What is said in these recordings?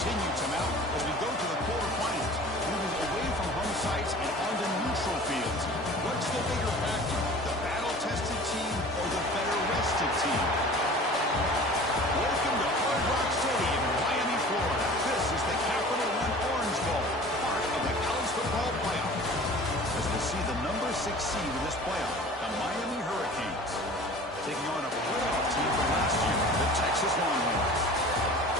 continue to mount as we go to the quarterfinals, moving away from home sites and onto neutral fields. What's the bigger factor, the battle-tested team or the better-rested team? Welcome to Hard Rock Stadium in Miami, Florida. This is the Capital One Orange Bowl, part of the college football playoff. As we'll see the number 6 seed in this playoff, the Miami Hurricanes, taking on a playoff team from last year, the Texas Longhorns.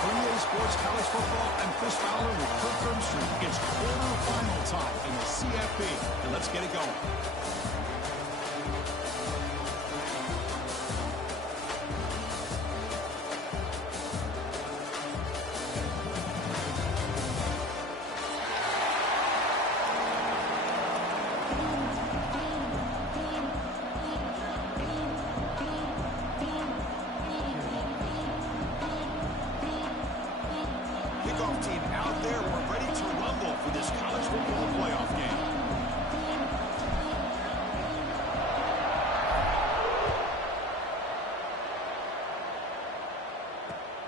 From EA Sports College Football, I'm Chris Fowler with Kirk Herbstreit. It's quarterfinal time in the CFP, and let's get it going. Team out there, we're ready to rumble for this college football playoff game.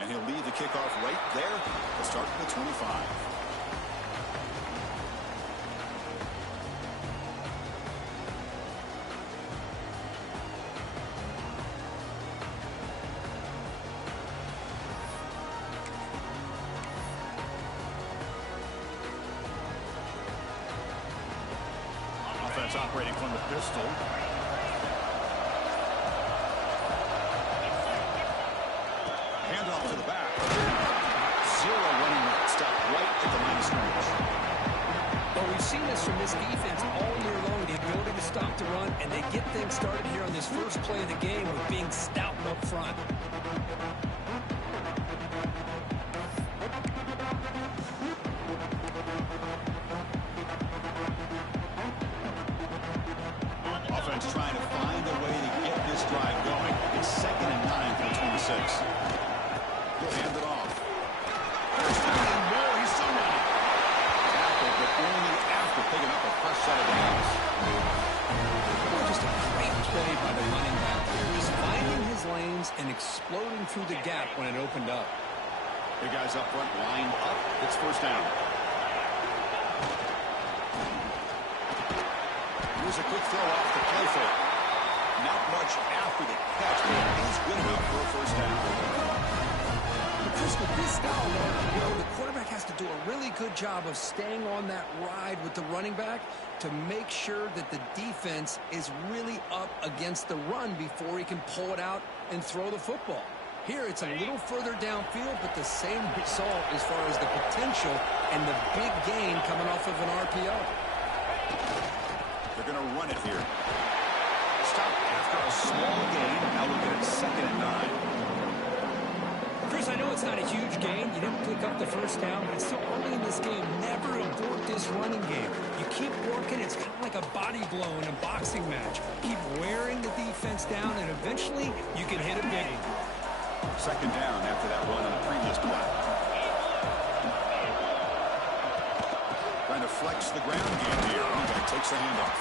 And he'll lead the kickoff right there to start at the 25. Offense operating from the pistol. Handoff to the back. Zero running route. Stop right at the line of scrimmage. Well, we've seen this from this defense all year long. The ability to stop the run, and they get things started here on this first play of the game with being stout up front. Offense trying to find a way to get this drive going. It's 2nd and 9 for the 26. He'll hand it off. First down and more. He's still running. Tackled, but only after picking up a fresh set of downs. Just a great play by the running back here. Just finding his lanes and exploding through the gap when it opened up. The guys up front lined up. It's first down. Here's a quick throw off the play fake. Not much after the catch, but it is good enough for a first down. Chris, with this style, the quarterback has to do a really good job of staying on that ride with the running back to make sure that the defense is really up against the run before he can pull it out and throw the football. Here, it's a little further downfield, but the same result as far as the potential and the big gain coming off of an RPO. They're going to run it here. Stop after a small gain. Now looking at 2nd and 9. Chris, I know it's not a huge gain. You didn't pick up the first down, but it's still early in this game. Never abort this running game. You keep working. It's kind of like a body blow in a boxing match. Keep wearing the defense down, and eventually you can hit a big one. 2nd down after that run on the previous play. Trying to flex the ground game here. Running back takes the handoff.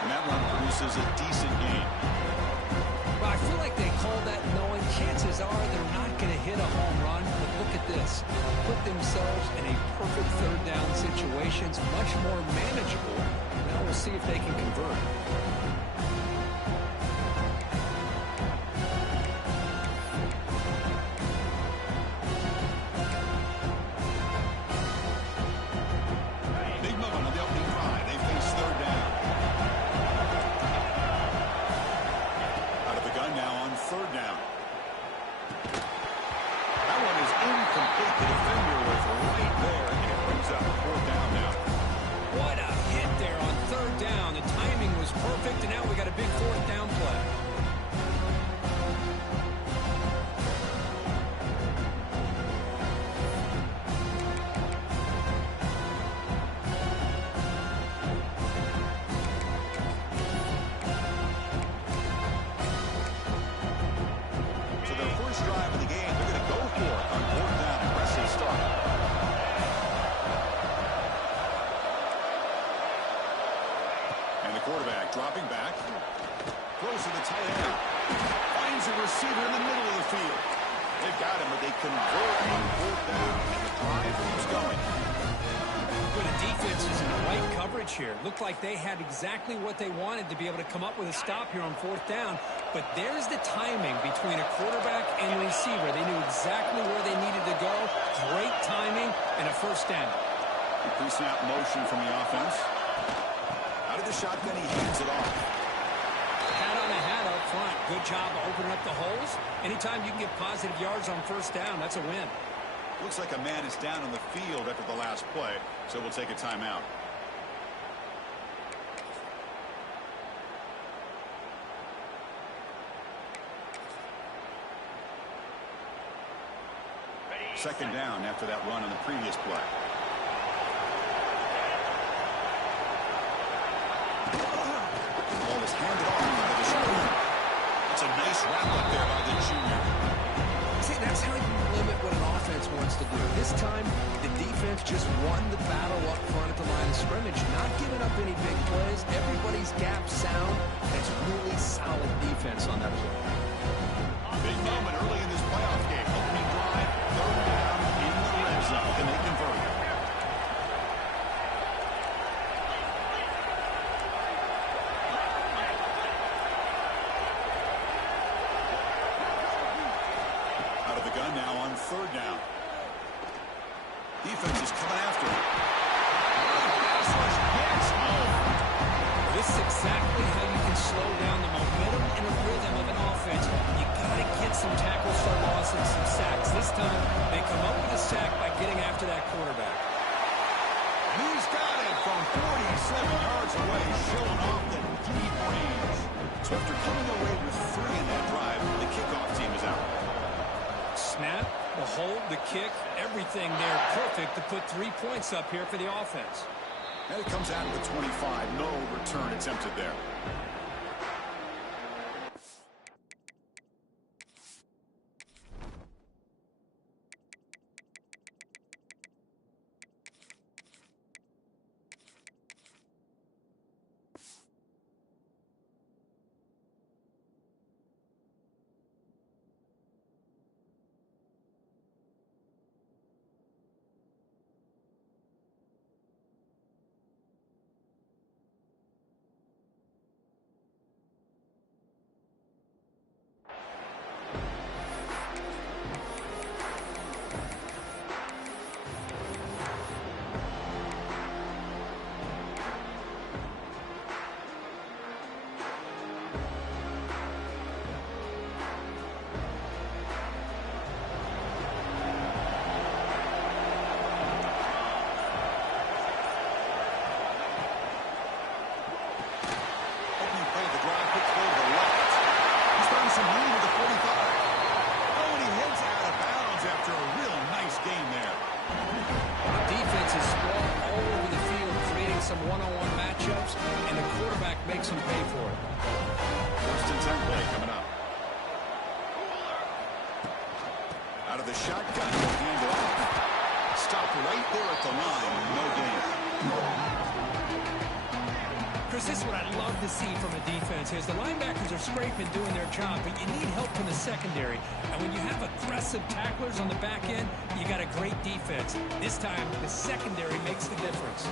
And that run produces a decent gain. Well, I feel like they call that knowing chances are they're not going to hit a home run. But look at this. Put themselves in a perfect 3rd down situation. It's much more manageable. Now we'll see if they can convert. Quarterback dropping back. Throws to the tight end. Finds a receiver in the middle of the field. They've got him, but they convert on 4th down. And the drive keeps going. Well, the defense is in the right coverage here. Looked like they had exactly what they wanted to be able to come up with a stop here on fourth down. But there's the timing between a quarterback and a receiver. They knew exactly where they needed to go. Great timing and a first down. The pre-snap motion from the offense. Out of the shotgun, he hands it off. Hat on a hat up front. Good job of opening up the holes. Anytime you can get positive yards on first down, that's a win. Looks like a man is down on the field after the last play, so we'll take a timeout. Second down after that run on the previous play. The ball is handed off by the junior. It's a nice wrap up there by the junior. See, that's how you limit what an offense wants to do. This time, the defense just won the battle up front at the line of scrimmage, not giving up any big plays. Everybody's gap sound. That's really solid defense on that play. Big moment early in this playoff game. Opening drive, third down in the red zone. Can they convert? Out of the gun now on third down. Defense is coming after him. This is exactly how you can slow down the momentum and a rhythm of an offense. You got to get some tackles for loss and some sacks. This time, they come up with a sack by getting after that quarterback. He's got it from 47 yards away, showing off the deep range. So after coming away with 3 in that drive, the kickoff team is out. Snap, the hold, the kick, everything there perfect to put 3 points up here for the offense. And it comes out of the 25. No return attempted there. Makes him pay for it. First and 10 play coming up. Out of the shotgun, he'll hand it off. Stop right there at the line. No gain. Chris, this is what I love to see from a defense is the linebackers are scraping, doing their job, but you need help from the secondary. And when you have aggressive tacklers on the back end, you got a great defense. This time, the secondary makes the difference.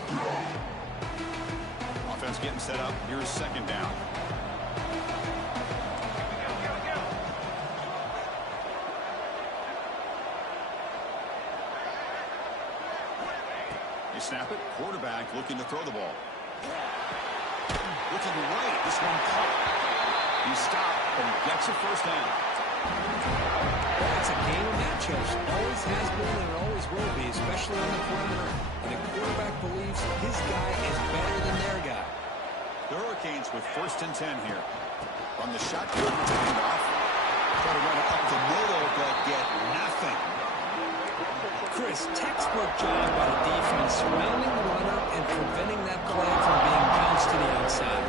Offense getting set up. Here's second down. They snap it. Quarterback looking to throw the ball. Looking right. This one caught. He stopped and gets a first down. It's a game of matchups. Always has been and always will be, especially on the perimeter. And the quarterback believes his guy is better than their guy. The Hurricanes with first and 10 here. On the shotgun to hand off. Try to run it up the middle, but get nothing. Chris, textbook job by the defense, surrounding the runner and preventing that play from being bounced to the outside.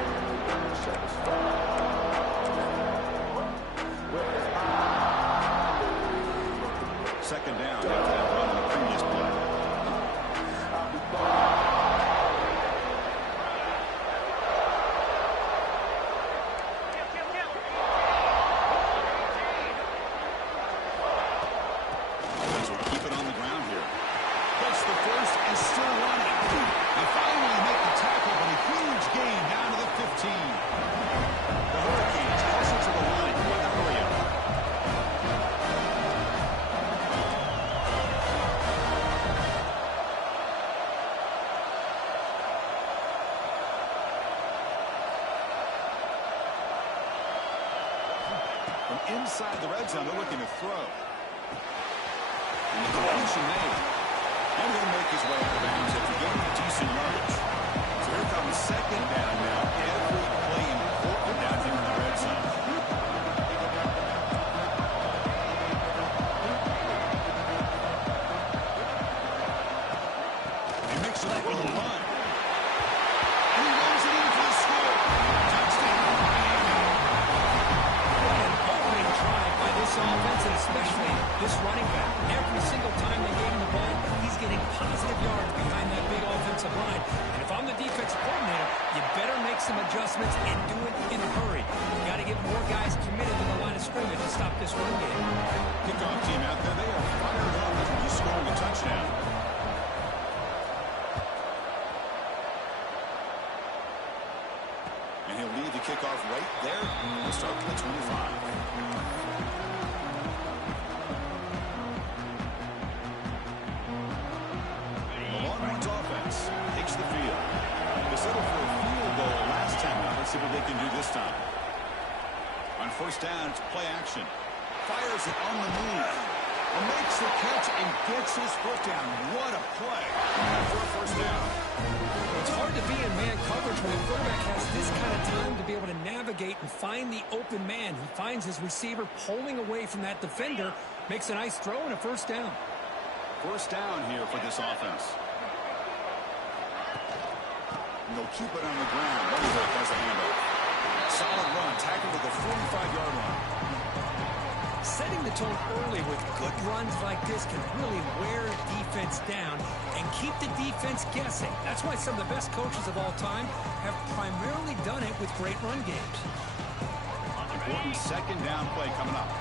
Second down after that run on the previous play. Offense will keep it on the ground here. is still running. They finally make the tackle, but a huge gain down to the 15. The Hurricanes closer to the line by the hurry up. From inside the red zone, they're looking to throw. And the completion made. And he'll make his way out of bounds after getting a decent yardage. So here comes second down now. Every play important down here in the red zone. He mixes it with a run. And he runs it in for the score. Touchdown, Miami. What an opening drive by this offense, and especially this running back. Every single time they gave him the ball, he's getting positive yards behind that big offensive line. And if I'm the defensive coordinator, you better make some adjustments and do it in a hurry. You got to get more guys committed to the line of scrimmage to stop this run game. Kickoff team out there, they are fired up as we scoring a touchdown. And he'll lead the kickoff right there. We'll start with the 25. Takes the field. They settled for a field goal last time out. Let's see what they can do this time. On first down, it's play action. Fires it on the move. And makes the catch and gets his foot down. What a play for a first down. It's hard to be in man coverage when the quarterback has this kind of time to be able to navigate and find the open man. He finds his receiver pulling away from that defender, makes a nice throw and a first down. First down here for this offense. And they'll keep it on the ground. Running back has a handoff. Solid run, tackled at the 45-yard line. Setting the tone early with good runs like this can really wear defense down and keep the defense guessing. That's why some of the best coaches of all time have primarily done it with great run games. Important second down play coming up.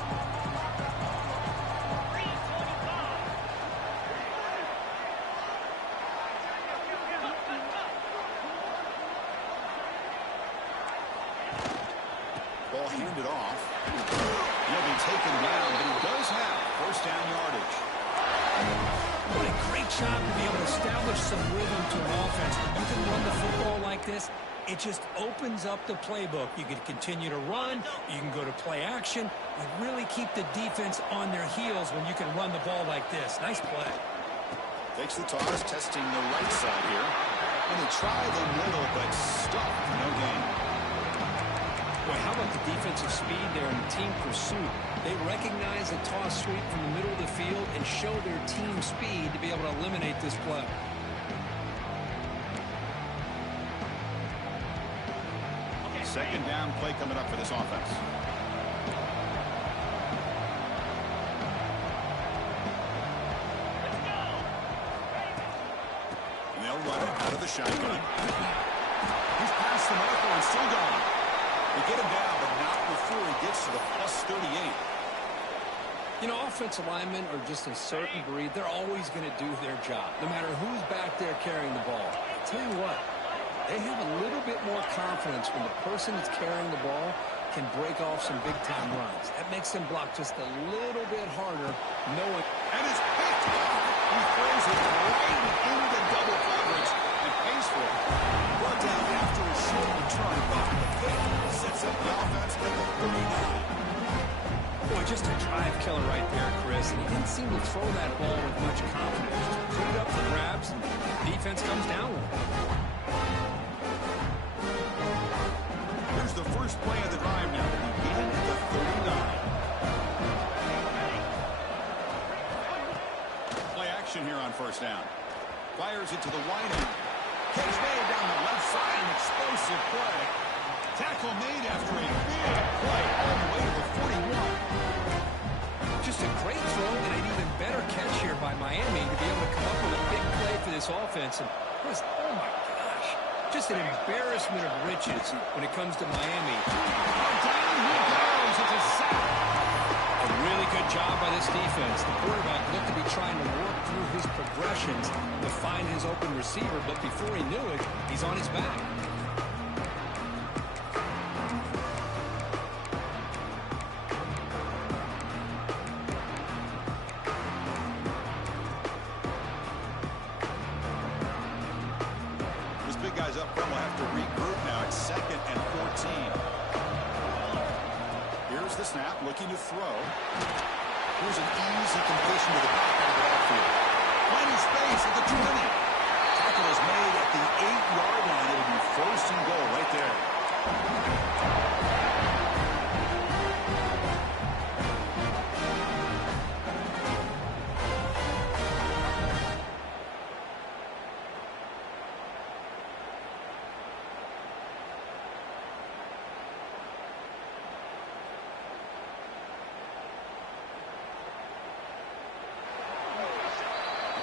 Ball handed off. He'll be taken down, but he does have first down yardage. What a great job to be able to establish some rhythm to an offense. When you can run the football like this, it just opens up the playbook. You can continue to run. You can go to play action. And really keep the defense on their heels when you can run the ball like this. Nice play. Takes the toss, testing the right side here. And they try the middle, but stuck. No gain. Boy, how about the defensive speed there in team pursuit? They recognize a toss sweep from the middle of the field and show their team speed to be able to eliminate this play. Second down play coming up for this offense. And they'll run it out of the shotgun. He's past the marker and still going. They get him down, but not before he gets to the plus 38. You know, offensive linemen are just a certain breed. They're always going to do their job, no matter who's back there carrying the ball. I'll tell you what, they have a little bit more confidence when the person that's carrying the ball can break off some big-time runs. That makes them block just a little bit harder, knowing... And it's picked off. He throws it right into double coverage and pays for it. Brought down after a short return, but the pick sets up the offense at the 39. Boy, just a drive killer right there, Chris. And he didn't seem to throw that ball with much confidence. Just put it up for grabs, and the defense comes down with it. Here's the first play of the drive now. Begin at the 39. Play action here on first down. Fires it to the wide end. Catch made down the left side. An explosive play. Tackle made after a big play all the way to the 41. Just a great throw and an even better catch here by Miami to be able to come up with a big play for this offense. And Chris, oh my gosh, just an embarrassment of riches when it comes to Miami. Down he goes. It's a sack. A really good job by this defense. The quarterback looked to be trying to work through his progressions to find his open receiver, but before he knew it, he's on his back. Those big guys up front will have to regroup now. It's 2nd and 14. Here's the snap, looking to throw. Here's an easy completion to the back end of the backfield. Plenty space at the 20. Tackle is made at the 8-yard line. It'll be 1st and goal right there.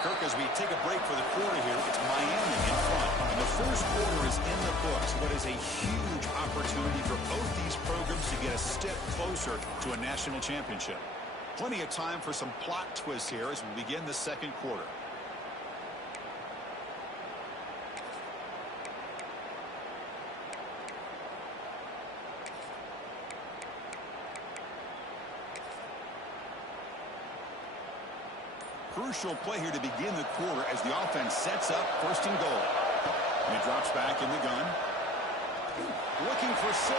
Kirk, as we take a break for the quarter here, it's Miami in front. And the first quarter is in the books. What is a huge opportunity for both these programs to get a step closer to a national championship. Plenty of time for some plot twists here as we begin the second quarter. Crucial play here to begin the quarter as the offense sets up 1st and goal. And he drops back in the gun. Looking for 6.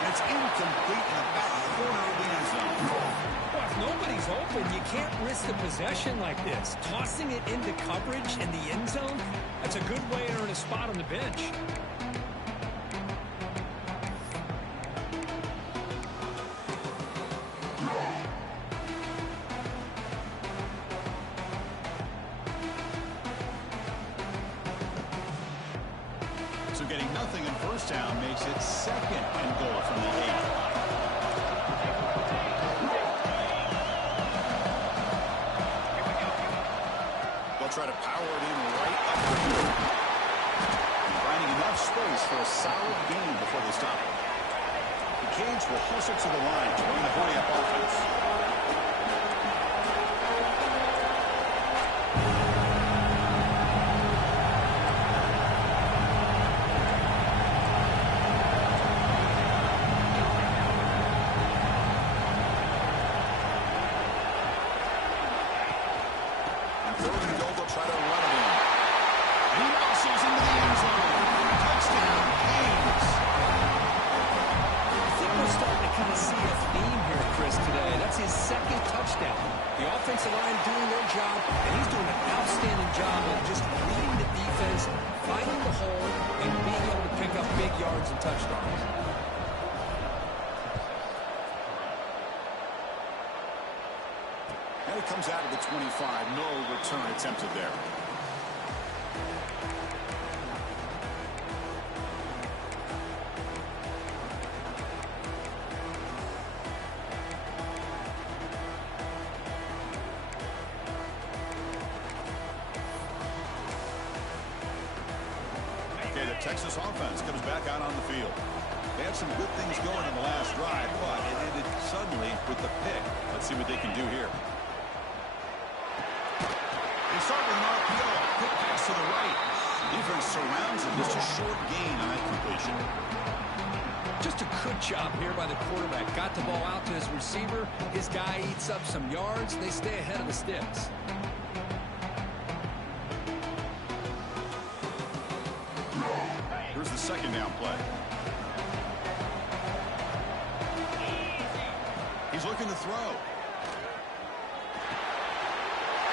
And it's incomplete in the back corner of the end zone. Well, if nobody's open, you can't risk a possession like this. Tossing it into coverage in the end zone, that's a good way to earn a spot on the bench. So getting nothing in first down makes it 2nd and goal from the 8. They'll try to power it in right up the field. Finding enough space for a solid gain before they stop it. The Canes will hustle to the line to run the hurry-up offense. And it comes out of the 25. No return attempted there. Okay, the Texas offense comes back out on the field. They had some good things going in the last drive, but it ended suddenly with the pick. Let's see what they can do here. They start with an RPO. Quick pass to the right. Defense surrounds him. Just a short gain on that completion. Just a good job here by the quarterback. Got the ball out to his receiver. His guy eats up some yards. They stay ahead of the sticks. Here's the second down play. He's looking to throw.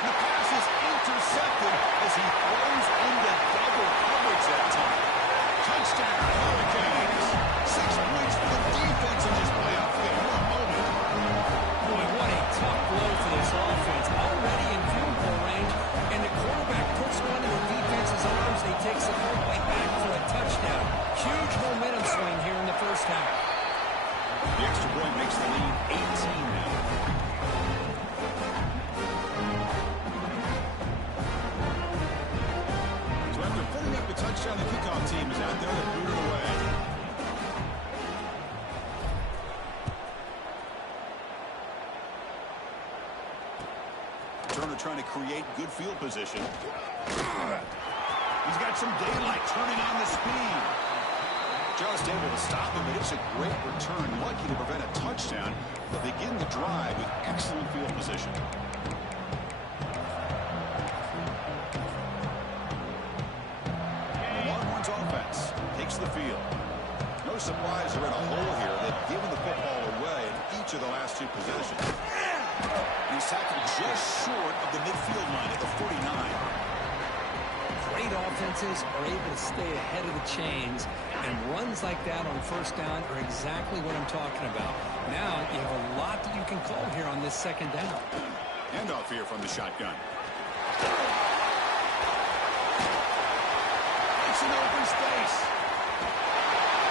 And the pass is intercepted as he throws into double coverage that time. Touchdown, Hurricanes. 6 points for the defense in this playoff game. What a moment. Boy, what a tough blow for this offense. Already in field goal range, and the quarterback puts one in the defense's arms. He takes it all the way back for a touchdown. Huge momentum swing here in the first half. The extra point makes the lead 18 now. So after putting up the touchdown, the kickoff team is out there to boot it away. Turn are trying to create good field position. He's got some daylight turning on the speed. Just able to stop him. It is a great return. Lucky to prevent a touchdown, but begin the drive with excellent field position. The Longhorns offense takes the field. No surprise they're in a hole here. They've given the football away in each of the last two possessions. He's tackled just short of the midfield line at the 49. Great offenses are able to stay ahead of the chains, and runs like that on first down are exactly what I'm talking about. Now you have a lot that you can call here on this second down. Handoff here from the shotgun. It's an open space.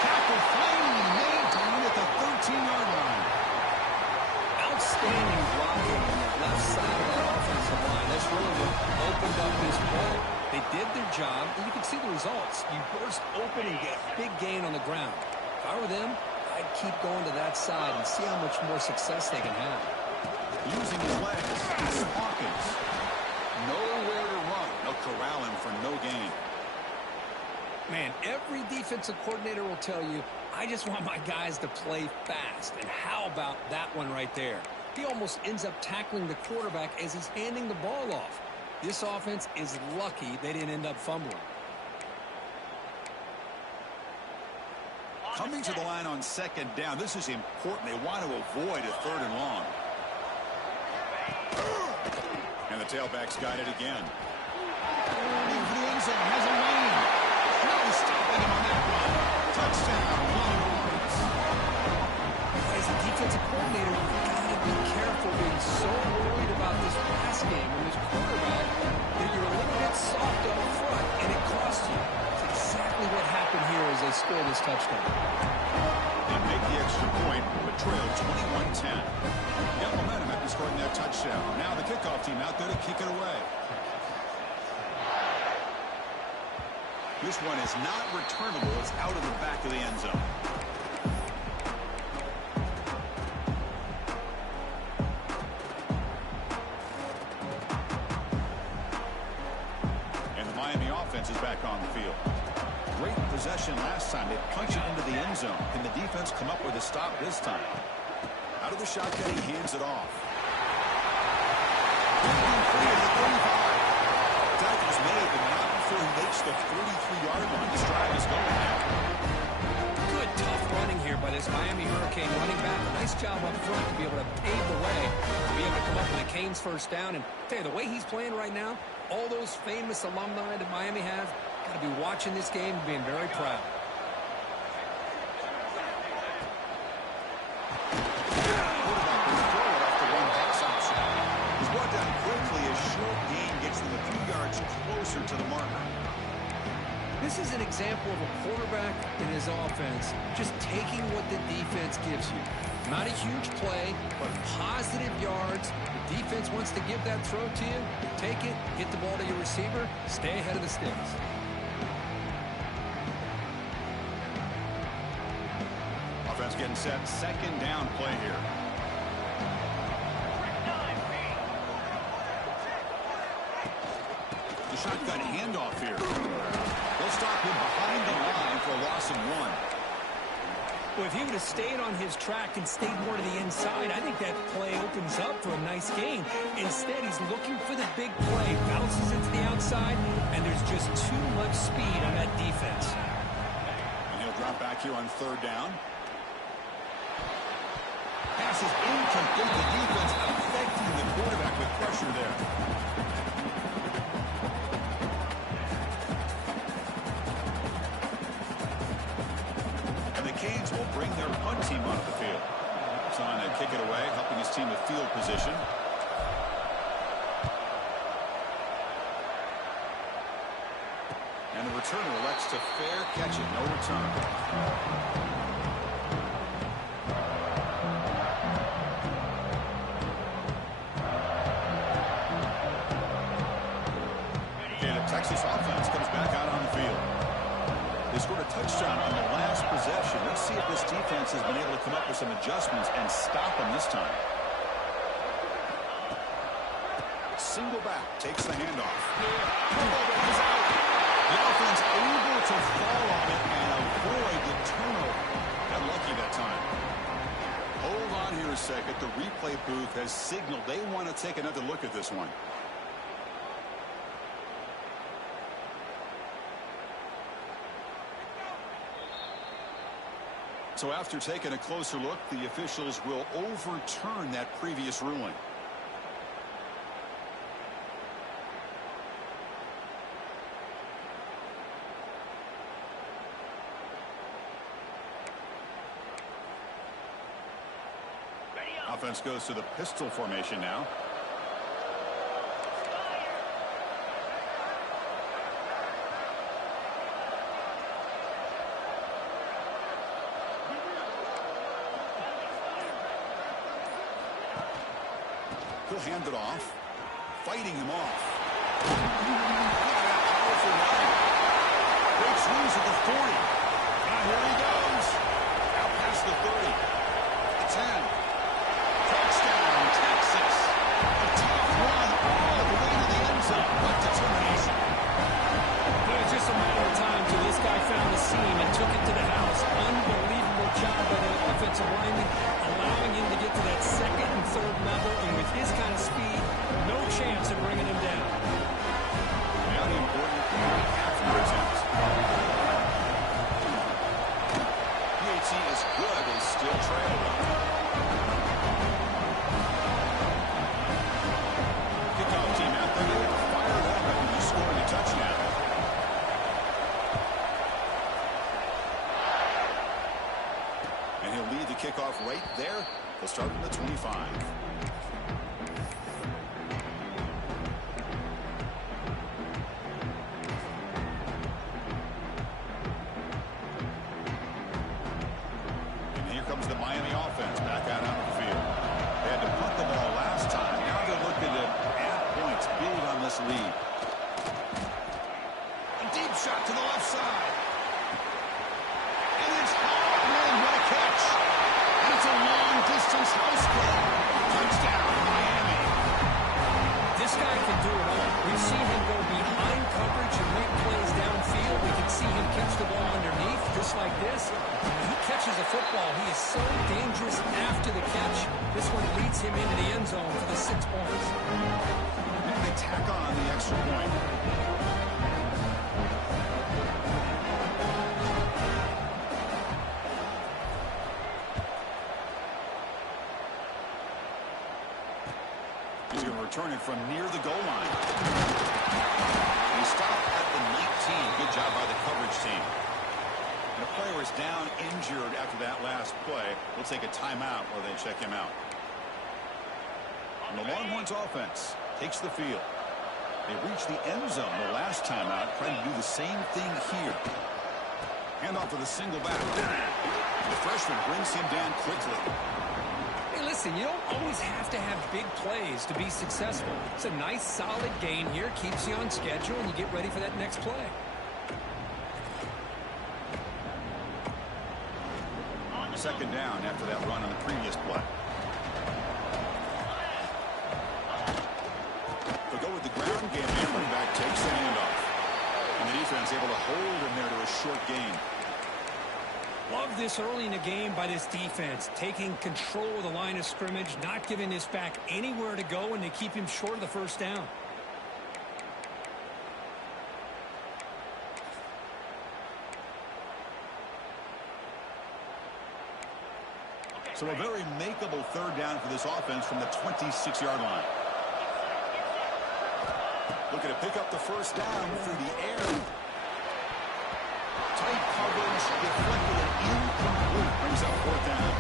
Tackle finally made to win at the 13-yard line. Outstanding blocking on the left side of that offensive line. That's really what opened up this play. They did their job, and you can see the results. You burst open and get a big gain on the ground. If I were them, I'd keep going to that side and see how much more success they can have. Using his legs, it's Hawkins. Nowhere to run. They'll corral him for no gain. Man, every defensive coordinator will tell you, I just want my guys to play fast. And how about that one right there? He almost ends up tackling the quarterback as he's handing the ball off. This offense is lucky they didn't end up fumbling. Coming to the line on second down, this is important. They want to avoid a third and long. And the tailback's got it again. Looking for the end zone, has a lane. No stopping him on that run. Touchdown, Longhorns. As a defensive coordinator, you've got to be careful being so worried about this pass game and this quarterback that you're a little bit soft up front, and it costs you. It's exactly what happened here as they score this touchdown. They make the extra point, but trail 21-10. Got momentum after scoring that touchdown. Now the kickoff team out there to kick it away. This one is not returnable. It's out of the back of the end zone. And the Miami offense is back on the field. Great possession last time. They punch it into the end zone. Can the defense come up with a stop this time? Out of the shotgun, he hands it off. Tackle's made, but not before he makes the 33-yard line. This drive is going now. Good, tough running here by this Miami Hurricane running back. Nice job up front to be able to pave the way, to be able to come up with a Canes first down. And tell you, the way he's playing right now, all those famous alumni that Miami have, got to be watching this game and being very proud. Closer to the marker. This is an example of a quarterback in his offense just taking what the defense gives you. Not a huge play, but positive yards. The defense wants to give that throw to you. Take it, get the ball to your receiver, stay ahead of the sticks. Offense getting set. Second down play here. Shotgun handoff here. They'll stop him behind the line for a loss of 1. Well, if he would have stayed on his track and stayed more to the inside, I think that play opens up for a nice gain. Instead, he's looking for the big play. Bounces it to the outside, and there's just too much speed on that defense. And he'll drop back here on third down. Pass is incomplete. The defense affecting the quarterback with pressure there. Canes will bring their punt team onto the field. It's on to kick it away, helping his team with field position. And the returner elects to fair catch it, no return. And the Texas offense comes back out on the field. They scored a touchdown on the last possession. Let's see if this defense has been able to come up with some adjustments and stop them this time. single back. Takes the handoff. The offense able to fall on it and avoid the turnover. Got lucky that time. Hold on here a second. The replay booth has signaled they want to take another look at this one. So after taking a closer look, the officials will overturn that previous ruling. Offense goes to the pistol formation now. He'll hand it off. Fighting him off. Powerful run. Great swings at the 40. Now here he goes. Out past the 30. The 10. Touchdown, Texas. A tough run all the way to the end zone. What determination. But it's just a matter of time till this guy found the seam and took it to the house. Unbelievable job by the offensive lineman, allowing him to get to that second and third level, and with his kind of speed, no chance of bringing him down. Now the important point after attempt. PAT is good. They still trail. Kickoff team out there. They are fired up after scoring a touchdown. And he'll lead the kickoff right there. They'll start from the 25. And here comes the Miami offense back out onto the field. They had to punt the ball last time. Now they're looking to add points, build on this lead. A deep shot to the left side. And it's hard. Man, what a catch. And it's a long-distance house play. Touchdown, Miami. This guy can do it all. We've seen him go behind coverage and make plays downfield. We can see him catch the ball underneath, just like this. When he catches a football, he is so dangerous after the catch. This one leads him into the end zone for the 6 points. And they tack on the extra point. He's going to return it from near the goal line. He stopped at the 19. Good job by the coverage team. And the player is down injured after that last play. We'll take a timeout while they check him out. And the Longhorns offense takes the field. They reached the end zone the last time out, trying to do the same thing here. Hand off to the single back. The freshman brings him down quickly. Hey, listen, you don't always have to have big plays to be successful. It's a nice, solid gain here. Keeps you on schedule, and you get ready for that next play. Second down after that run on the previous play. They'll go with the ground game. The running back takes the handoff. And the defense able to hold him there to a short gain. Love this early in the game by this defense, taking control of the line of scrimmage, not giving this back anywhere to go, and they keep him short of the first down. So a very makeable third down for this offense from the 26-yard line. Looking to pick up the first down through the air. Tight coverage, deflected and incomplete. Brings up fourth down.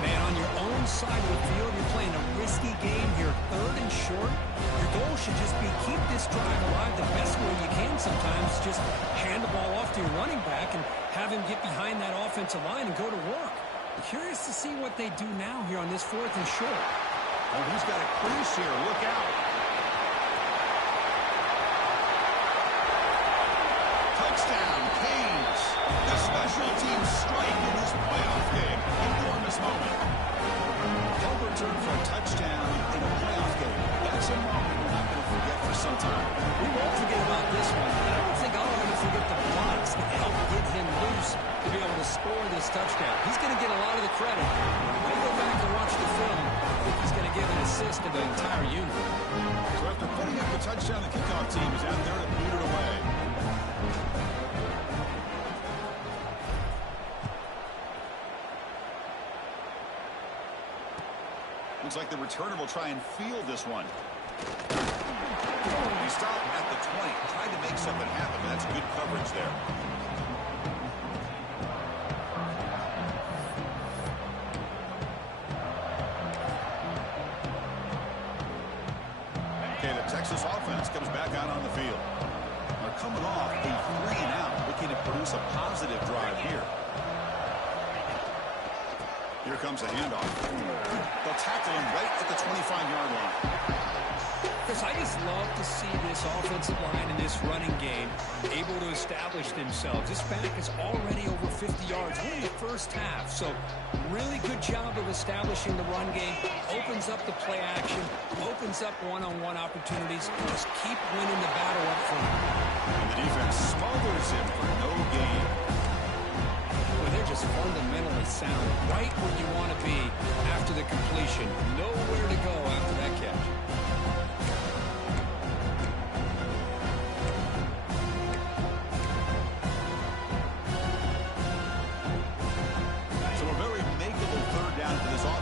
Man, on your own side of the field, you're playing a risky game here. Third and short. Your goal should just be keep this drive alive the best way you can sometimes. Just hand the ball off to your running back and have him get behind that offensive line and go to work. Curious to see what they do now here on this fourth and short. Oh, he's got a crease here. Look out. Touchdown, Canes. The special team strike in this playoff game. Enormous moment. They'll return for a touchdown in a playoff game. That's a moment we're not this touchdown. He's going to get a lot of the credit. When you go back and watch the film, I think he's going to give an assist to the entire unit. So after putting up the touchdown, the kickoff team is out there to boot it away. Looks like the returner will try and field this one. He stopped at the 20, tried to make something happen, but that's good coverage there. Okay, the Texas offense comes back out on the field. They're coming off a 3-and-out, looking to produce a positive drive here. Here comes a handoff. They'll tackle him right at the 25-yard line. Chris, I just love to see this offensive line in this running game able to establish themselves. This back is already over 50 yards in the first half. So really good job of establishing the run game. Opens up the play action. Opens up one-on-one opportunities. Just keep winning the battle up front. And the defense smothers him for no gain. Well, they're just fundamentally sound. Right where you want to be after the completion. Nowhere to go after that catch.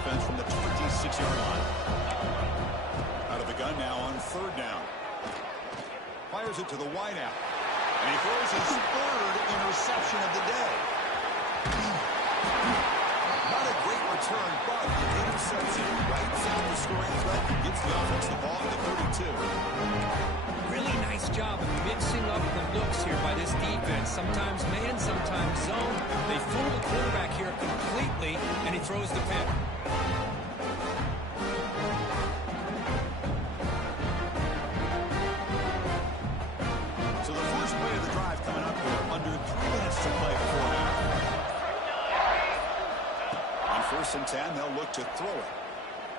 From the 26-yard line. Out of the gun now on third down. Fires it to the wideout. And he throws his third interception of the day. Not a great return, but an interception right down the scoring threat gets the offense the ball at the 32. Really nice job of mixing up the looks here by this defense. Sometimes man, sometimes zone. They fool the quarterback here completely, and he throws the pick. So the first play of the drive coming up here, under 3 minutes to play before half. On 1st and 10, they'll look to throw it.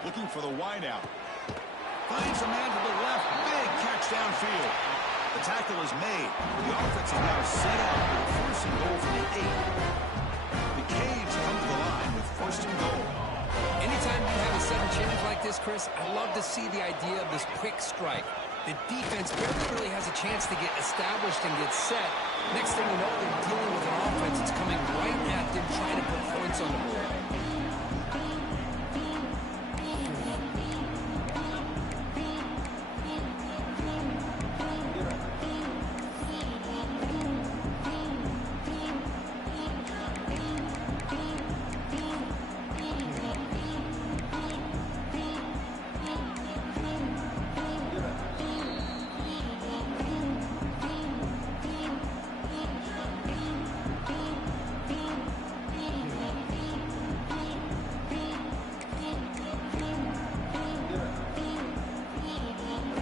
Looking for the wideout. Finds a man to the left. Big catch downfield. The tackle is made. The offense is now set up with 1st and goal from the 8. The Canes come to the line with 1st and goal. Anytime you have a sudden change like this, Chris, I love to see the idea of this quick strike. The defense barely really has a chance to get established and get set. Next thing you know, they're dealing with an offense that's coming right at them, trying to put points on the board.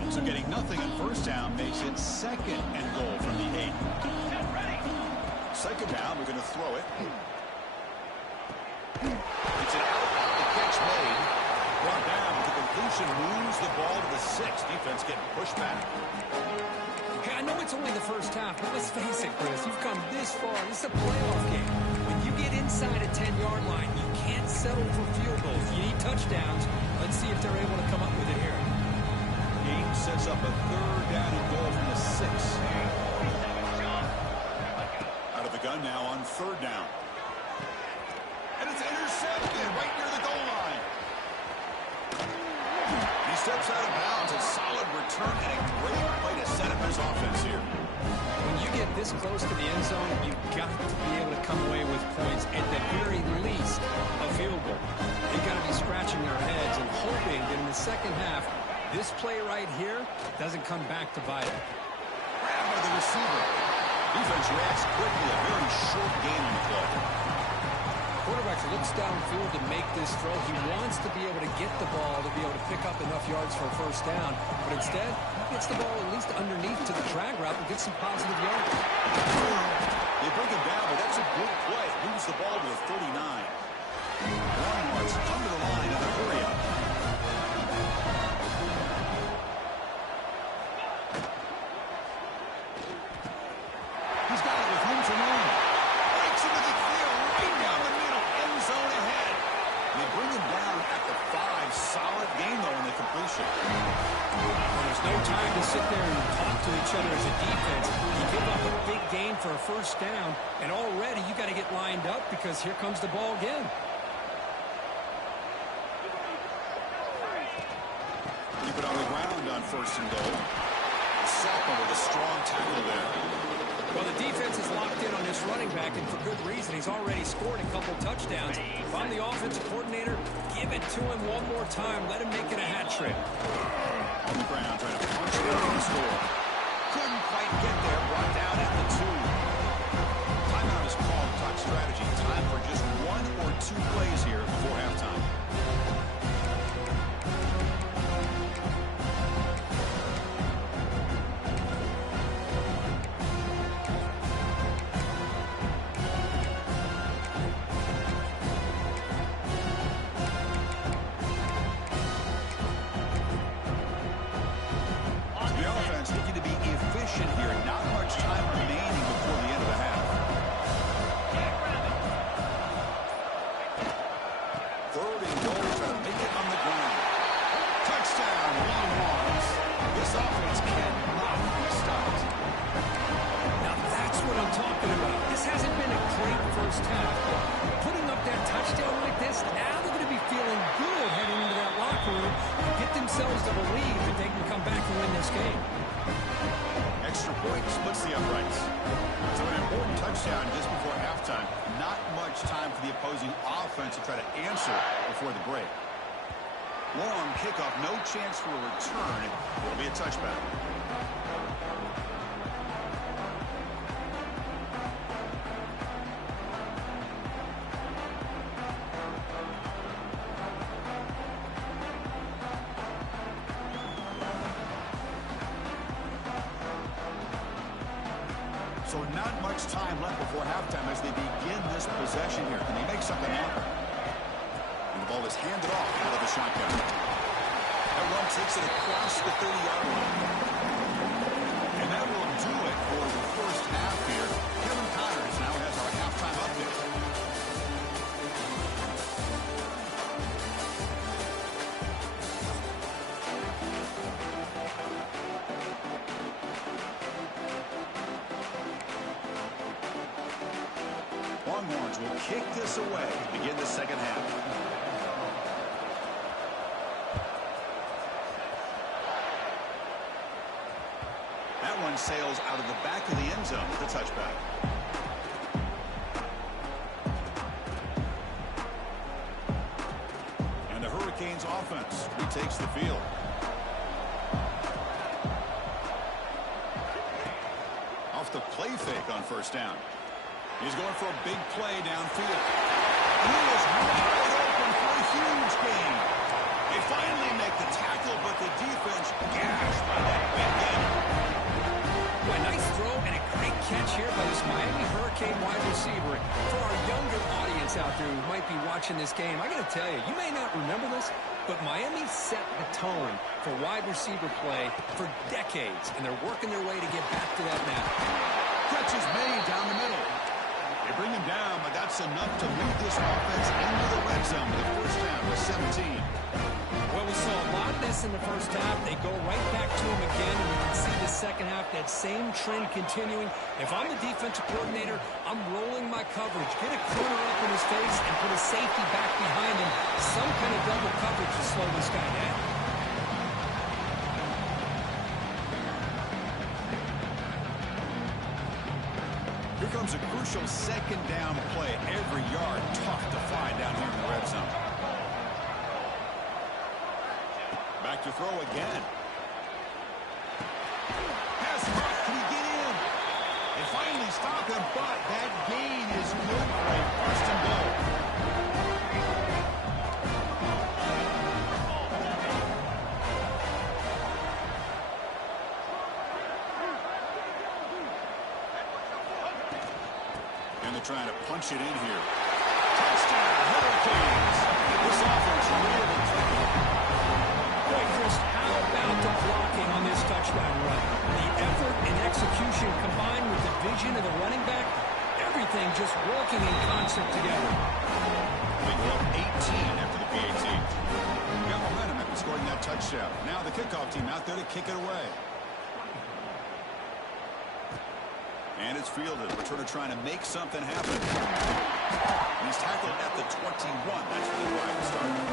So getting nothing on 1st down makes it 2nd and goal from the 8. 2nd down, we're going to throw it. It's an out, the catch made. Brought down, the completion moves the ball to the 6. Defense getting pushed back. Okay, I know it's only the first half, but let's face it, Chris. You've come this far. This is a playoff game. When you get inside a 10-yard line, you can't settle for field goals. You need touchdowns. Let's see if they're able to come up with it here. Game sets up a 3rd down and goal from the 6. Out of the gun now on 3rd down. And it's intercepted right near the goal line. He steps out of bounds. A solid return and a great way to set up his offense here. When you get this close to the end zone, you've got to be able to come away with points. At the very least, a field goal. They've got to be scratching their heads and hoping that in the second half, this play right here doesn't come back to bite him. Grabbed by the receiver. Defense reacts quickly. A very short gain on the play. Quarterback looks downfield to make this throw. He wants to be able to get the ball to be able to pick up enough yards for a 1st down. But instead, he gets the ball at least underneath to the drag route and gets some positive yards. They bring him down, but that's a good play. Moves the ball to the 39. Longhorns come to the line in a hurry up. He's got it with room for room. Breaks into the field right down the each other as a defense. You give up a big gain for a first down, and already you got to get lined up because here comes the ball again. Keep it on the ground on first and goal. Sapa with a strong tackle there. Well, the defense is locked in on this running back, and for good reason. He's already scored a couple touchdowns. If I'm the offensive coordinator, give it to him one more time. Let him make it a hat trick. On the ground, trying to punch it out and score. Couldn't quite get there. Brought down at the 2. Timeout is called. Talk strategy. Time for just 1 or 2 plays here before halftime. Here, not much time remaining before the end of the half. 3rd and goal, trying to make it on the ground. Touchdown, long ones. This offense cannot be stopped. Now that's what I'm talking about. This hasn't been a great first half. Putting up that touchdown like this, now they're going to be feeling good heading into that locker room and get themselves to believe that they can come back and win this game. Extra point splits the uprights. So an important touchdown just before halftime. Not much time for the opposing offense to try to answer before the break. Long kickoff, no chance for a return. It'll be a touchback. So not much time left before halftime as they begin this possession here. Can they make something happen? And the ball is handed off out of the shotgun. That run takes it across the 30-yard line. And that will do it for the first half here. Kevin Connors now has our halftime update. Longhorns will kick this away to begin the second half. That one sails out of the back of the end zone with a touchback. And the Hurricanes offense retakes the field. Off the play fake on first down. He's going for a big play downfield. He is wide open for a huge gain. They finally make the tackle, but the defense gashed by that big gain. Well, a nice throw and a great catch here by this Miami Hurricane wide receiver. For our younger audience out there who might be watching this game, I got to tell you, you may not remember this, but Miami set the tone for wide receiver play for decades, and they're working their way to get back to that now. Catch is made down the middle. They bring him down, but that's enough to move this offense into the red zone with a first down with 17. Well, we saw a lot of this in the first half. They go right back to him again, and we can see the second half, that same trend continuing. If I'm the defensive coordinator, I'm rolling my coverage. Get a corner up in his face and put a safety back behind him. Some kind of double coverage to slow this guy down. Here comes a crucial second down play. Every yard tough to find down here in the red zone. Back to throw again. Pass caught. Can he get in? They finally stop him, but that gain is good for a first and goal. And they're trying to punch it in here. Touchdown, Hurricanes. This offense really clicking. Boy, Chris, how about the blocking on this touchdown run? The effort and execution combined with the vision of the running back, everything just working in concert together. They go up 18 after the PAT. Got momentum after scoring that touchdown. Now the kickoff team out there to kick it away. And it's fielded. Returner trying to make something happen. And he's tackled at the 21. That's where the drive started.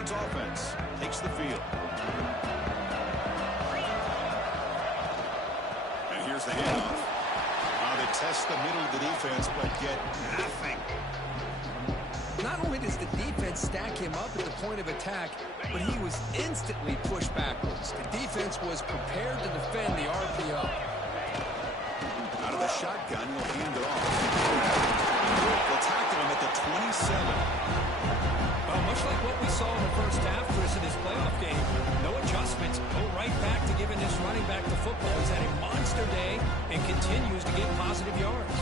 Offense takes the field. And here's the handoff. They test the middle of the defense, but get nothing. Not only does the defense stack him up at the point of attack, but he was instantly pushed backwards. The defense was prepared to defend the RPO. Out of the shotgun, he'll hand it off. They'll tackle him at the 27. Well, much like what we saw in the first half, Chris, in this playoff game, no adjustments. Go right back to giving this running back the football. He's had a monster day and continues to get positive yards.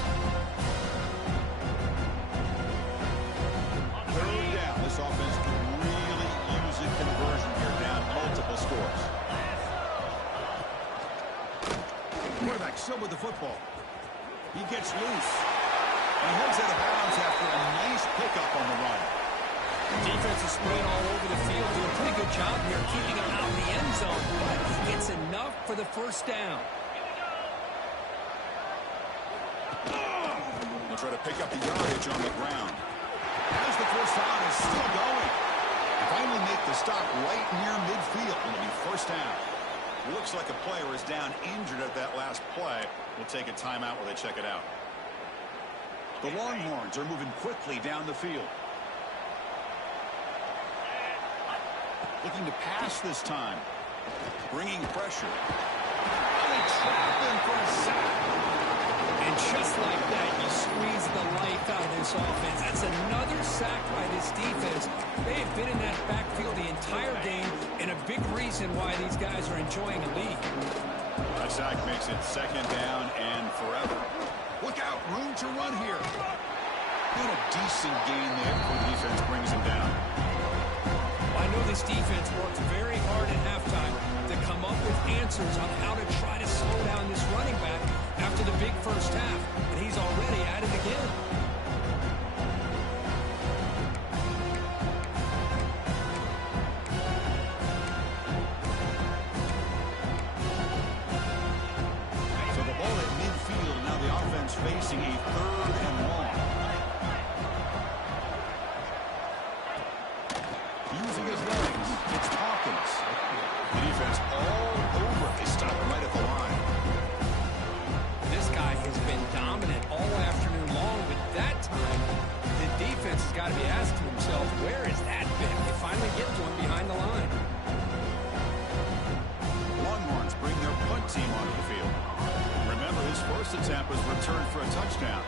Third down. This offense can really use a conversion here, down multiple scores. Quarterback still with the football. He gets loose. And heads out of bounds after a nice pickup on the run. Defense is spread all over the field, doing a pretty good job here keeping him out of the end zone, but he gets enough for the first down. They'll try to pick up the yardage on the ground. As the first down is still going. Finally make the stop right near midfield. It'll be first down. Looks like a player is down injured at that last play. We'll take a timeout while they check it out. The Longhorns are moving quickly down the field. Looking to pass this time. Bringing pressure. They trap him for a sack. And just like that, you squeeze the life out of this offense. That's another sack by this defense. They have been in that backfield the entire game, and a big reason why these guys are enjoying a lead. That sack makes it second down and forever. Look out, room to run here. Got a decent gain there before the defense brings him down. I know this defense worked very hard at halftime to come up with answers on how to try to slow down this running back after the big first half, and he's already at it again. So the ball at midfield, now the offense facing a third and long. Using his legs, it's Hawkins. The defense all over. They stop right at the line. This guy has been dominant all afternoon long, but that time, the defense has got to be asking himself, where has that been? They finally get to him behind the line. Longhorns bring their punt team onto the field. Remember, his first attempt was returned for a touchdown.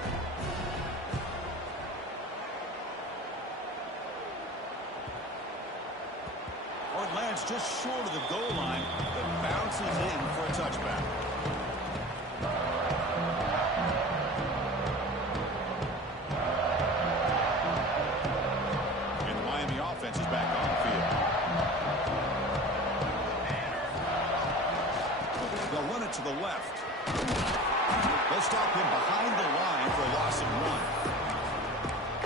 Lands just short of the goal line, but bounces in for a touchback. And the Miami offense is back on the field. They'll run it to the left. They'll stop him behind the line for a loss of 1.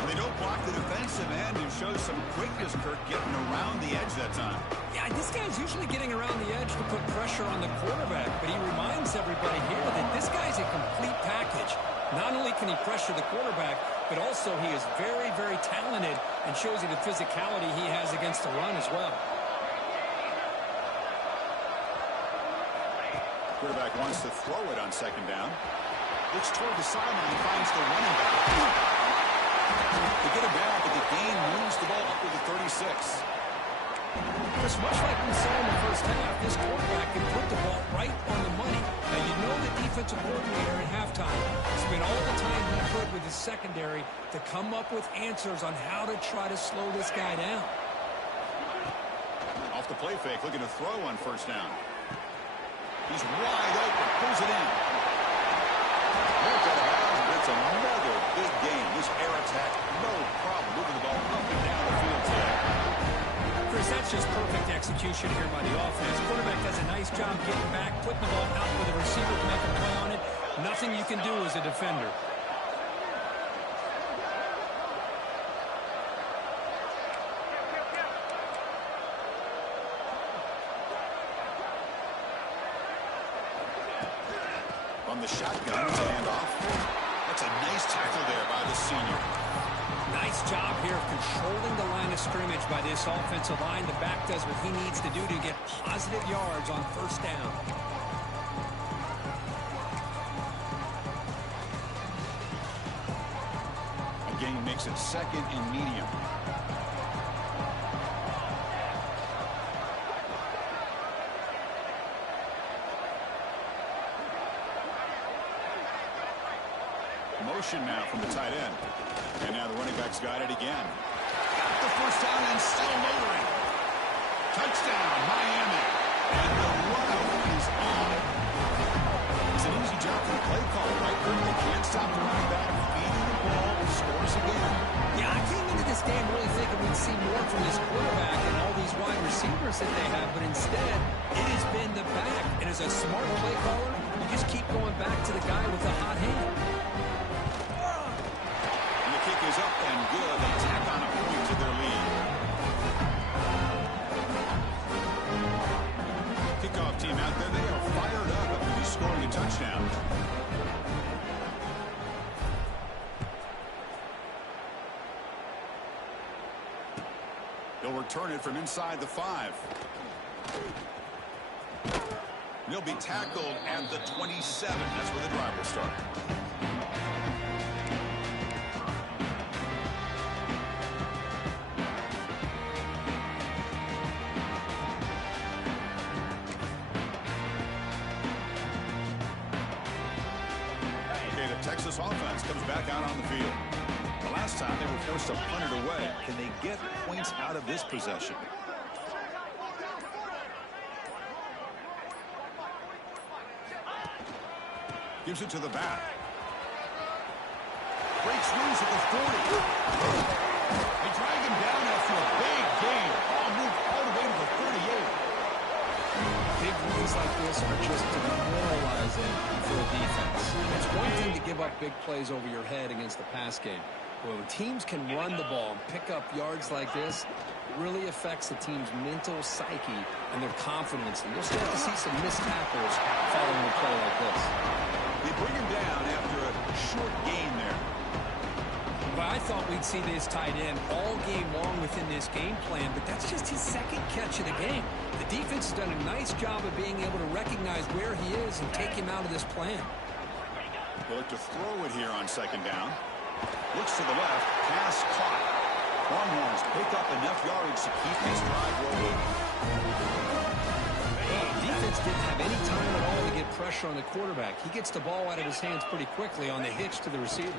They don't block the defensive end and show some quickness, Kirk, getting around the edge that time. Yeah, this guy's usually getting around the edge to put pressure on the quarterback, but he reminds everybody here that this guy's a complete package. Not only can he pressure the quarterback, but also he is very, very talented and shows you the physicality he has against the run as well. Quarterback wants to throw it on second down. Looks toward the sideline, finds the running back. They get him down, but the gain moves the ball up to the 36. Chris, much like we saw in the first half, this quarterback can put the ball right on the money. Now, you know the defensive coordinator at halftime spent all the time he could with his secondary to come up with answers on how to try to slow this guy down. Off the play fake, looking to throw on first down. He's wide open, pulls it in. Knocked out of bounds, but it's another big game. This air attack, no problem moving the ball up and down the field today. Chris, that's just perfect execution here by the offense. Quarterback does a nice job getting back, putting the ball out where the receiver can make a play on it. Nothing you can do as a defender. From the shotgun, it's a handoff. That's a nice tackle there by the senior. Nice job here of controlling the line of scrimmage by this offensive line. The back does what he needs to do to get positive yards on first down. A gain makes it second and medium. Motion now from the tight end. And now the running back's got it again. Got the first down and still motoring. Touchdown, Miami. And the run is on. It's an easy job for the play call, right? They can't stop the running back. Feeding the ball, scores again. Yeah, I came into this game really thinking we'd see more from this quarterback and all these wide receivers that they have, but instead, it has been the back. And as a smart play caller, you just keep going back to the guy with the hot hand. Is up and good. They tack on a point to their lead. Kickoff team out there. They are fired up after he's scoring a touchdown. They'll return it from inside the 5. They'll be tackled at the 27. That's where the drive will start. Texas offense comes back out on the field. The last time they were forced to punt it away. Can they get points out of this possession? Gives it to the back. Breaks loose at the 40. They drag him down after a big gain. Moved all the way to the 38. Big runs like this are just demoralizing for a defense. It's one thing to give up big plays over your head against the pass game. But when teams can run the ball and pick up yards like this, it really affects the team's mental psyche and their confidence. And you'll start to see some missed tackles following a play like this. They bring him down after a short gain there. But I thought we'd see this tight end all game long within this game plan, but that's just his second catch of the game. The defense has done a nice job of being able to recognize where he is and take him out of this plan. They'll look to throw it here on second down. Looks to the left. Pass caught. Longhorns pick up enough yards to keep this drive rolling. Well, the defense didn't have any time at all to get pressure on the quarterback. He gets the ball out of his hands pretty quickly on the hitch to the receiver.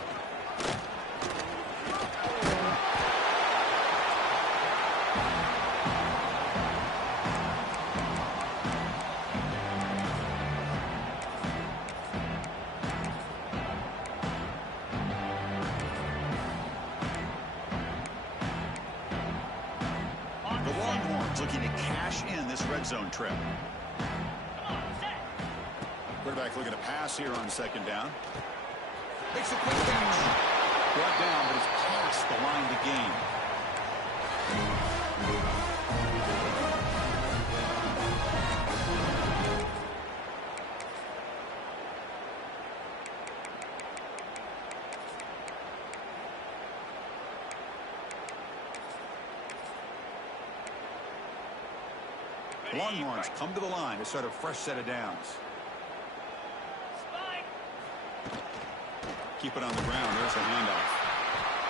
Looking to cash in this red zone trip. Quarterback looking to pass here on second down. Makes a quick catch. Brought down, but it's past the line to gain. Longhorns come to the line to start a fresh set of downs. Keep it on the ground. There's a handoff.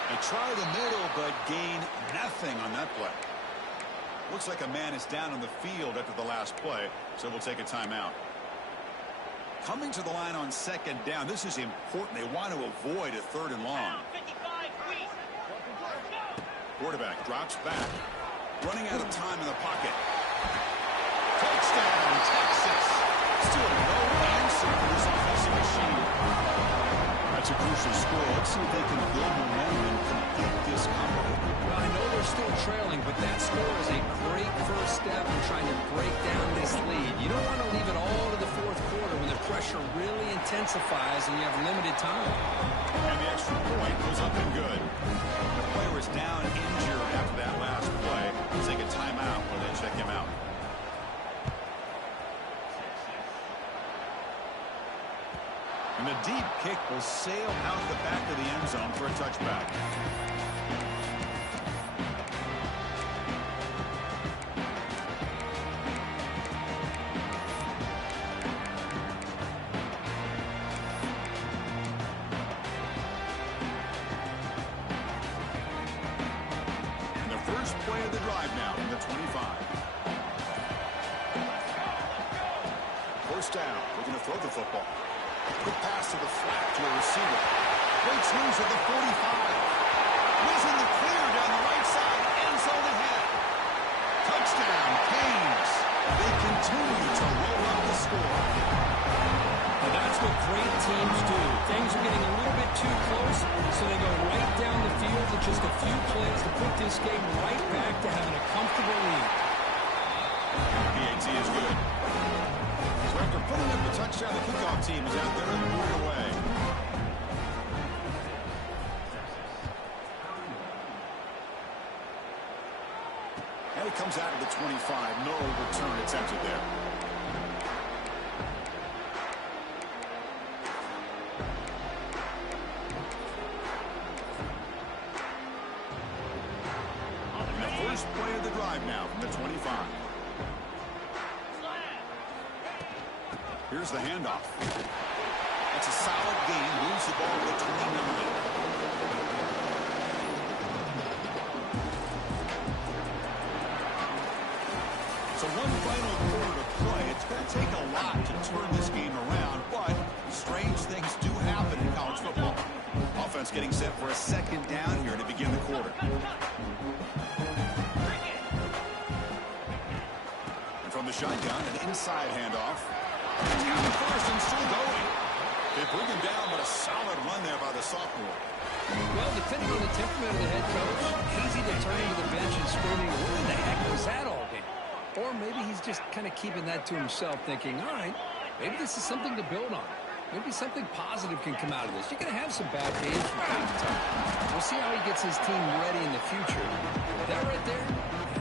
They try the middle, but gain nothing on that play. Looks like a man is down on the field after the last play, so we'll take a timeout. Coming to the line on second down. This is important. They want to avoid a third and long. Quarterback drops back. Running out of time in the pocket. Touchdown, Texas. Still no answer for this offensive machine. That's a crucial score. Let's see if they can build momentum and think this comfortable. Well, I know they're still trailing, but that score is a great first step in trying to break down this lead. You don't want to leave it all to the fourth quarter when the pressure really intensifies and you have limited time. And the extra point goes up and good. The player was down injured after that last play. Let's take a timeout while they check him out. And the deep kick will sail out the back of the end zone for a touchback. And the first play of the drive now from the 25. First down, looking to throw the football. Quick pass to the flat to a receiver. Waits loose at the 45. Whizzing the clear down the right side. End zone ahead. Touchdown, Canes. They continue to roll up the score. Well, that's what great teams do. Things are getting a little bit too close, so they go right down the field with just a few plays to put this game right back to having a comfortable lead. PAT is good. So after putting up the touchdown, the kickoff team is out there and moving away. And it comes out of the 25. No return attempted there. And the first play of the drive now from the 25. Here's the handoff. That's a solid gain. Moves the ball to the 29. So one final quarter to play. It's going to take a lot to turn this game around, but strange things do happen in college football. Offense getting set for a second down here to begin the quarter. And from the shotgun, an inside handoff. It's got him first and still going. They bring him down, but a solid run there by the sophomore. Well, depending on the temperament of the head coach, easy to turn to the bench and screaming, what the heck was that all game? Or maybe he's just kind of keeping that to himself, thinking, all right, maybe this is something to build on. Maybe something positive can come out of this. You're going to have some bad games from time to time. We'll see how he gets his team ready in the future. That right there,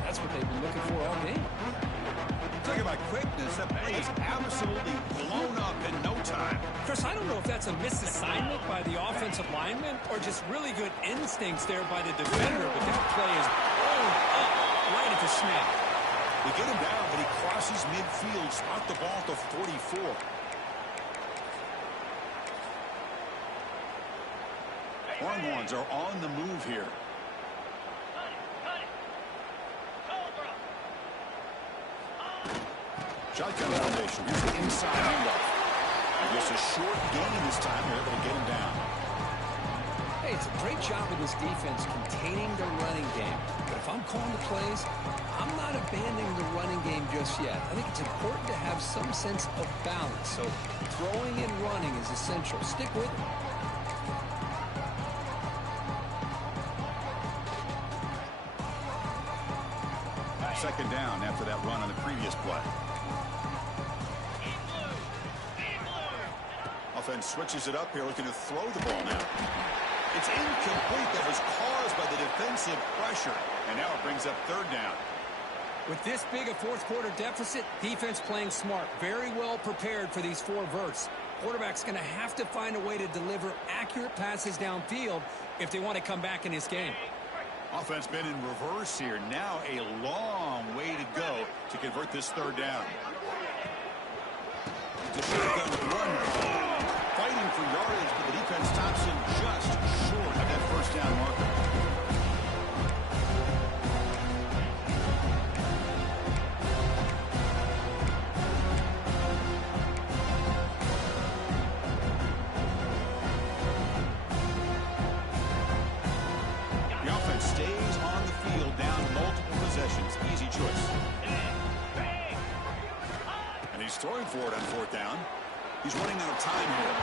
that's what they've been looking for all game. Talking about quickness, that play is absolutely blown up in no time. Chris, I don't know if that's a misassignment by the offensive lineman or just really good instincts there by the defender, but that play is blown up right at the snap. They get him down, but he crosses midfield, spot the ball to 44. Longhorns are on the move here. Shotgun formation. Here's the inside handoff. And just a short gain this time. They're able to get him down. Hey, it's a great job of this defense containing the running game. But if I'm calling the plays, I'm not abandoning the running game just yet. I think it's important to have some sense of balance. So throwing and running is essential. Stick with it. Second down after that run on the previous play. Offense switches it up here, looking to throw the ball now. It's incomplete. That was caused by the defensive pressure. And now it brings up third down. With this big a fourth quarter deficit, defense playing smart. Very well prepared for these four verts. Quarterback's going to have to find a way to deliver accurate passes downfield if they want to come back in this game. Offense been in reverse here. Now a long way to go to convert this third down. The shotgun run. Fighting for yardage, but the defense stops him just short of that first down marker. The offense stays on the field down multiple possessions. Easy choice. And he's throwing for it on fourth down. He's running out of time here.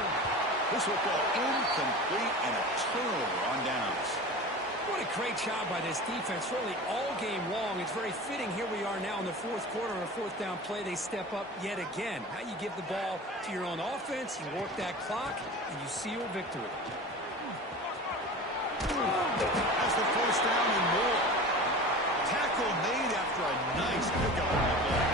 This football incomplete and a turnover on downs. What a great job by this defense, really all game long. It's very fitting. Here we are now in the fourth quarter on a fourth down play. They step up yet again. How you give the ball to your own offense, you work that clock, and you seal victory. That's the first down and more. Tackle made after a nice pickup on the play.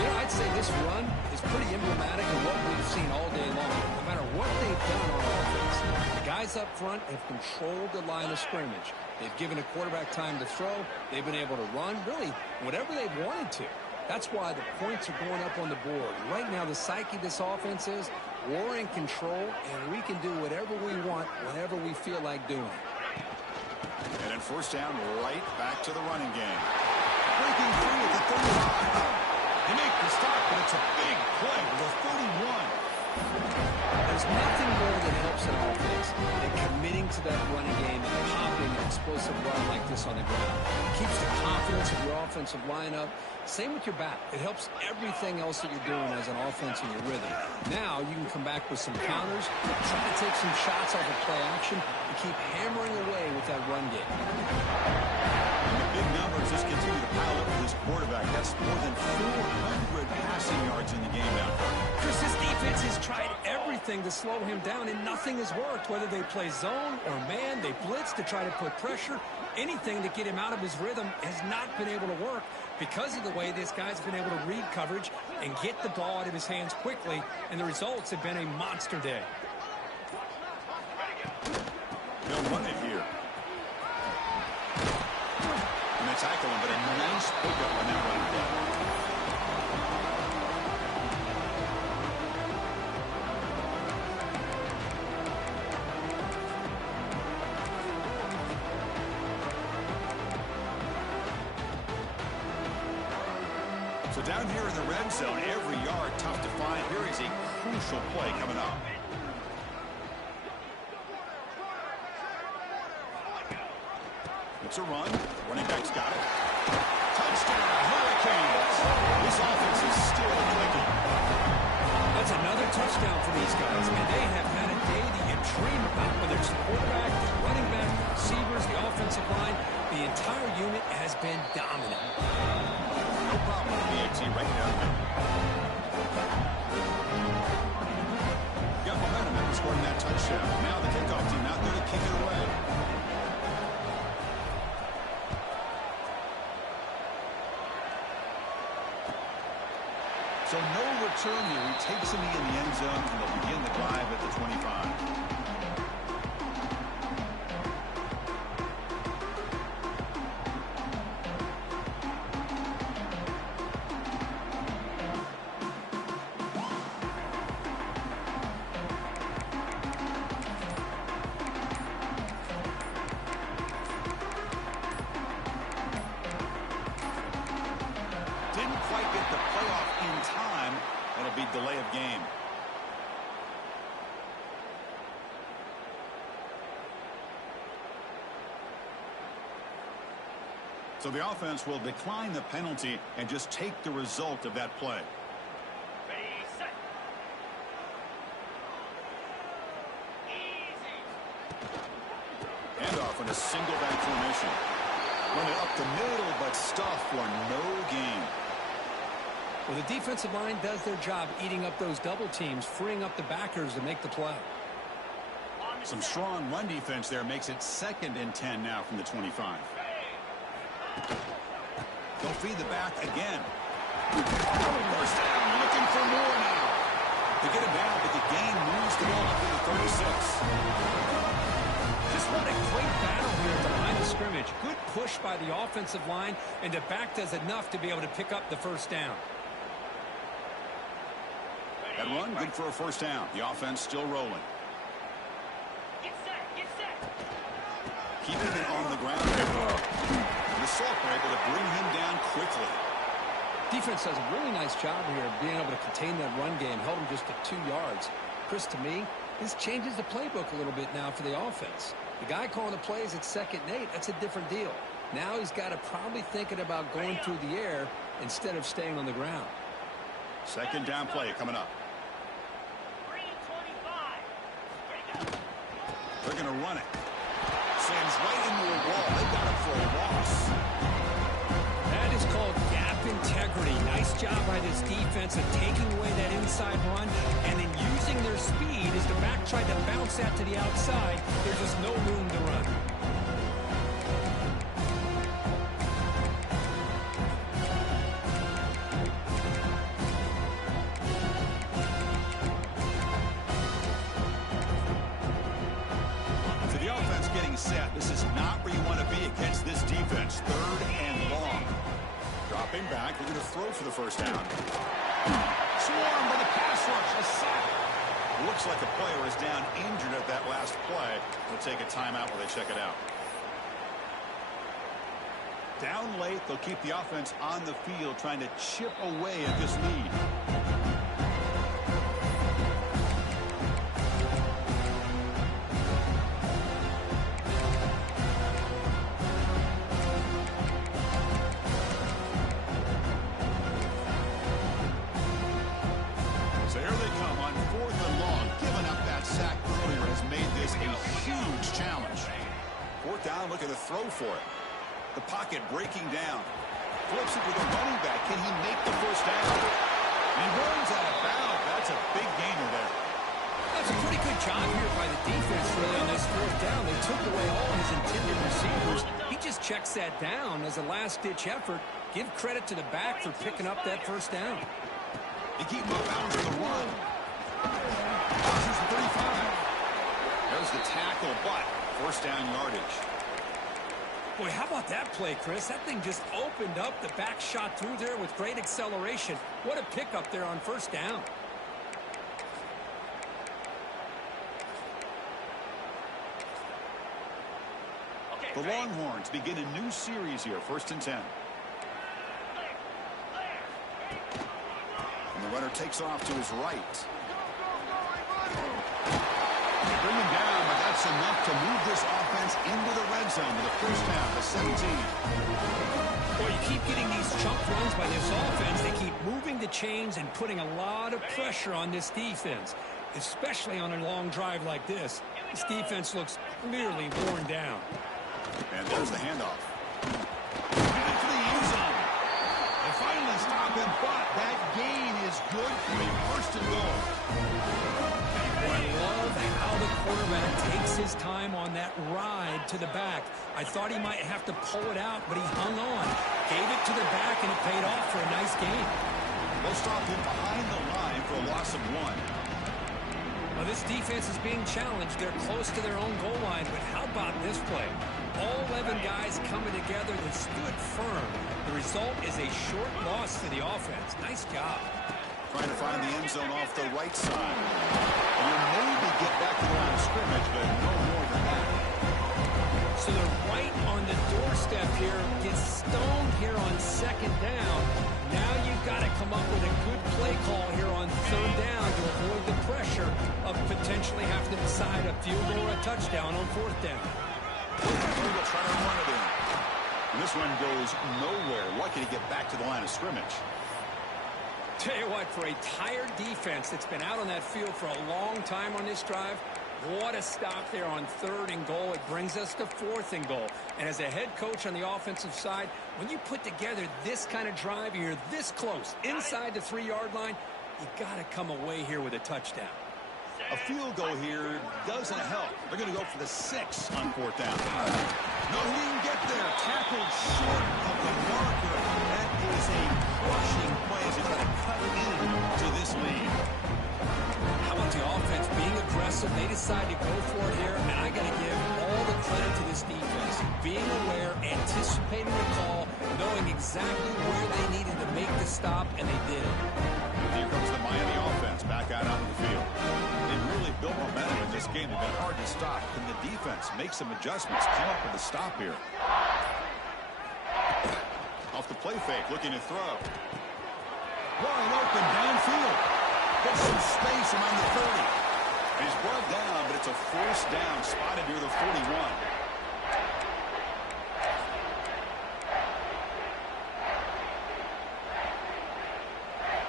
Yeah, I'd say this run is pretty emblematic of what we've seen all day long. No matter what they've done on offense, the guys up front have controlled the line of scrimmage. They've given a quarterback time to throw. They've been able to run, really, whatever they've wanted to. That's why the points are going up on the board. Right now, the psyche of this offense is we're in control, and we can do whatever we want whenever we feel like doing. And then first down, right back to the running game. Breaking free at the 35. They make the stop, but it's a big play with a 31. There's nothing more that helps an offense than committing to that running game and popping an explosive run like this on the ground. It keeps the confidence of your offensive lineup. Same with your back. It helps everything else that you're doing as an offense in your rhythm. Now you can come back with some counters, try to take some shots off of play action, and keep hammering away with that run game. Big numbers just continue to pile up for this quarterback. That's more than 400 passing yards in the game now. Chris, this defense has tried everything to slow him down, and nothing has worked. Whether they play zone or man, they blitz to try to put pressure. Anything to get him out of his rhythm has not been able to work because of the way this guy's been able to read coverage and get the ball out of his hands quickly, and the results have been a monster day. They'll run it here. And they tackle him, but a nice pickup on that run play. So down here in the red zone, every yard tough to find. Here is a crucial play coming up. It's a run. Running back's got it. Touchdown, Hurricanes. This offense is still clicking. That's another touchdown for these guys. And they have had a day that you dream about, whether it's the quarterback, the running back, the receivers, the offensive line. The entire unit has been dominant. No problem with the BAT right now. Got momentum after scoring that touchdown. Now the kickoff team out there to kick it away. So no return here. He takes him in the end zone, and they'll begin the drive at the 25. Didn't quite get the playoff in time. That'll be delay of game. So the offense will decline the penalty and just take the result of that play. Ready, set. Easy. Handoff in a single back formation. Run it up the middle, but stuff for no gain. Well, the defensive line does their job eating up those double teams, freeing up the backers to make the play. Some strong run defense there makes it 2nd and 10 now from the 25. They'll feed the back again. First down, looking for more now. They get him down, but the gain moves the ball up to the 36. Just what a great battle here at the line of scrimmage. Good push by the offensive line, and the back does enough to be able to pick up the first down. That run, good for a first down. The offense still rolling. Get set, get set. Keeping it on the ground. The Assault were able to bring him down quickly. Defense does a really nice job here of being able to contain that run game, held him just to 2 yards. Chris, to me, this changes the playbook a little bit now for the offense. The guy calling the plays at 2nd and 8, that's a different deal. Now he's got to probably thinking about going through the air instead of staying on the ground. 2nd down play coming up. 325. Ready, go. They're going to run it. Same runs right into a wall. They got him for a loss. That is called gap integrity. Nice job by this defense of taking away that inside run and then using their speed as the back tried to bounce that to the outside. There's just no room to run. Set. This is not where you want to be against this defense. 3rd and long. Dropping back. Looking to throw for the first down. Swarm by the pass rush. A sack. Looks like a player is down injured at that last play. They'll take a timeout while they check it out. Down late. They'll keep the offense on the field trying to chip away at this lead. Looking to throw for it. The pocket breaking down. Flips it to the running back. Can he make the first down? He runs out of bounds. That's a big gainer there. That's a pretty good job here by the defense really on this 4th down. They took away all his intended receivers. He just checks that down as a last-ditch effort. Give credit to the back for picking up that first down. They keep him up bounds on the run. Crosses the 35. There's the tackle, but first down yardage. Boy, how about that play, Chris? That thing just opened up. The back shot through there with great acceleration. What a pickup there on first down. The Longhorns begin a new series here. 1st and 10. And the runner takes off to his right. They bring him down, but that's enough to move this offense into the red zone with the first half of 17. Well, you keep getting these chunk runs by this offense. They keep moving the chains and putting a lot of pressure on this defense, especially on a long drive like this. This defense looks clearly worn down. And there's the handoff. Into the end zone. They finally stop him, but that gain is good for a 1st and goal. I love how the quarterback takes his time on that ride to the back. I thought he might have to pull it out, but he hung on. Gave it to the back, and it paid off for a nice gain. They'll stop him behind the line for a loss of 1. Well, this defense is being challenged. They're close to their own goal line, but how about this play? All 11 guys coming together. They stood firm. The result is a short loss for the offense. Nice job. Trying to find the end zone off the right side. You maybe get back to the line of scrimmage, but no more than that. So they're right on the doorstep here. Get stoned here on 2nd down. Now you've got to come up with a good play call here on 3rd down to avoid the pressure of potentially having to decide a field goal or a touchdown on 4th down. We'll try to run it in. And this one goes nowhere. Lucky to get back to the line of scrimmage. Tell you what, for a tired defense that's been out on that field for a long time on this drive, what a stop there on 3rd and goal. It brings us to 4th and goal. And as a head coach on the offensive side, when you put together this kind of drive, you're this close, inside the 3-yard line, you got to come away here with a touchdown. A field goal here doesn't help. They're going to go for the 6 on 4th down. No, he didn't get there. Tackled short of the marker. That is a crushing play as you try to cut into this lead. How about the offense being aggressive? They decide to go for it here, and I got to give all the credit to this defense. Being aware, anticipating the call, knowing exactly where they needed to make the stop, and they did it. Here comes the Miami offense back out onto the field. They've really built momentum in this game. They've been hard to stop. Can the defense make some adjustments, come up with a stop here? Off the play fake, looking to throw. Wide open downfield. Gets some space around the 30. He's brought down, but it's a 1st down, spotted near the 41.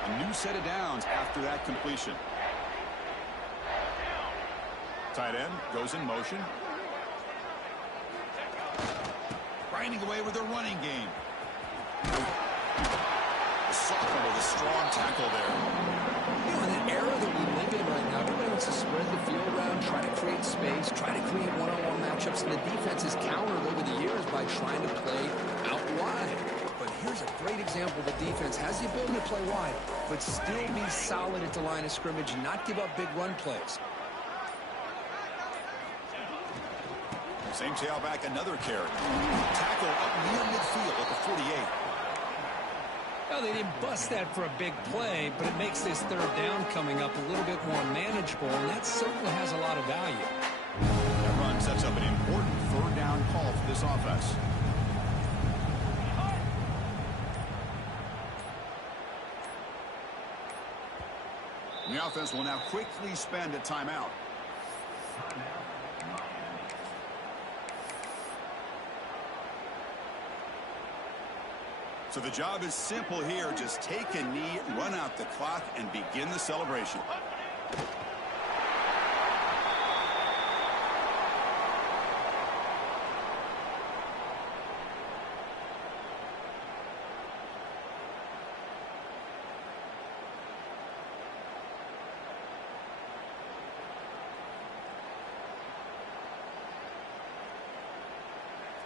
A new set of downs after that completion. Tight end goes in motion. grinding away with their running game. The sophomore with a strong tackle there. You know, in an era that we live in right now, everybody wants to spread the field around, try to create space, try to create one-on-one matchups, and the defense has countered over the years by trying to play out wide. But here's a great example. The defense has the ability to play wide, but still be solid at the line of scrimmage and not give up big run plays. Same tailback, another carry. Tackle up near midfield at the 48. Well, they didn't bust that for a big play, but it makes this third down coming up a little bit more manageable, and that certainly has a lot of value. That run sets up an important third down call for this offense. And the offense will now quickly spend a timeout. So the job is simple here. Just take a knee, run out the clock, and begin the celebration.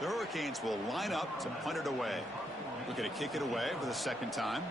The Hurricanes will line up to punt it away. We're going to kick it away for the second time.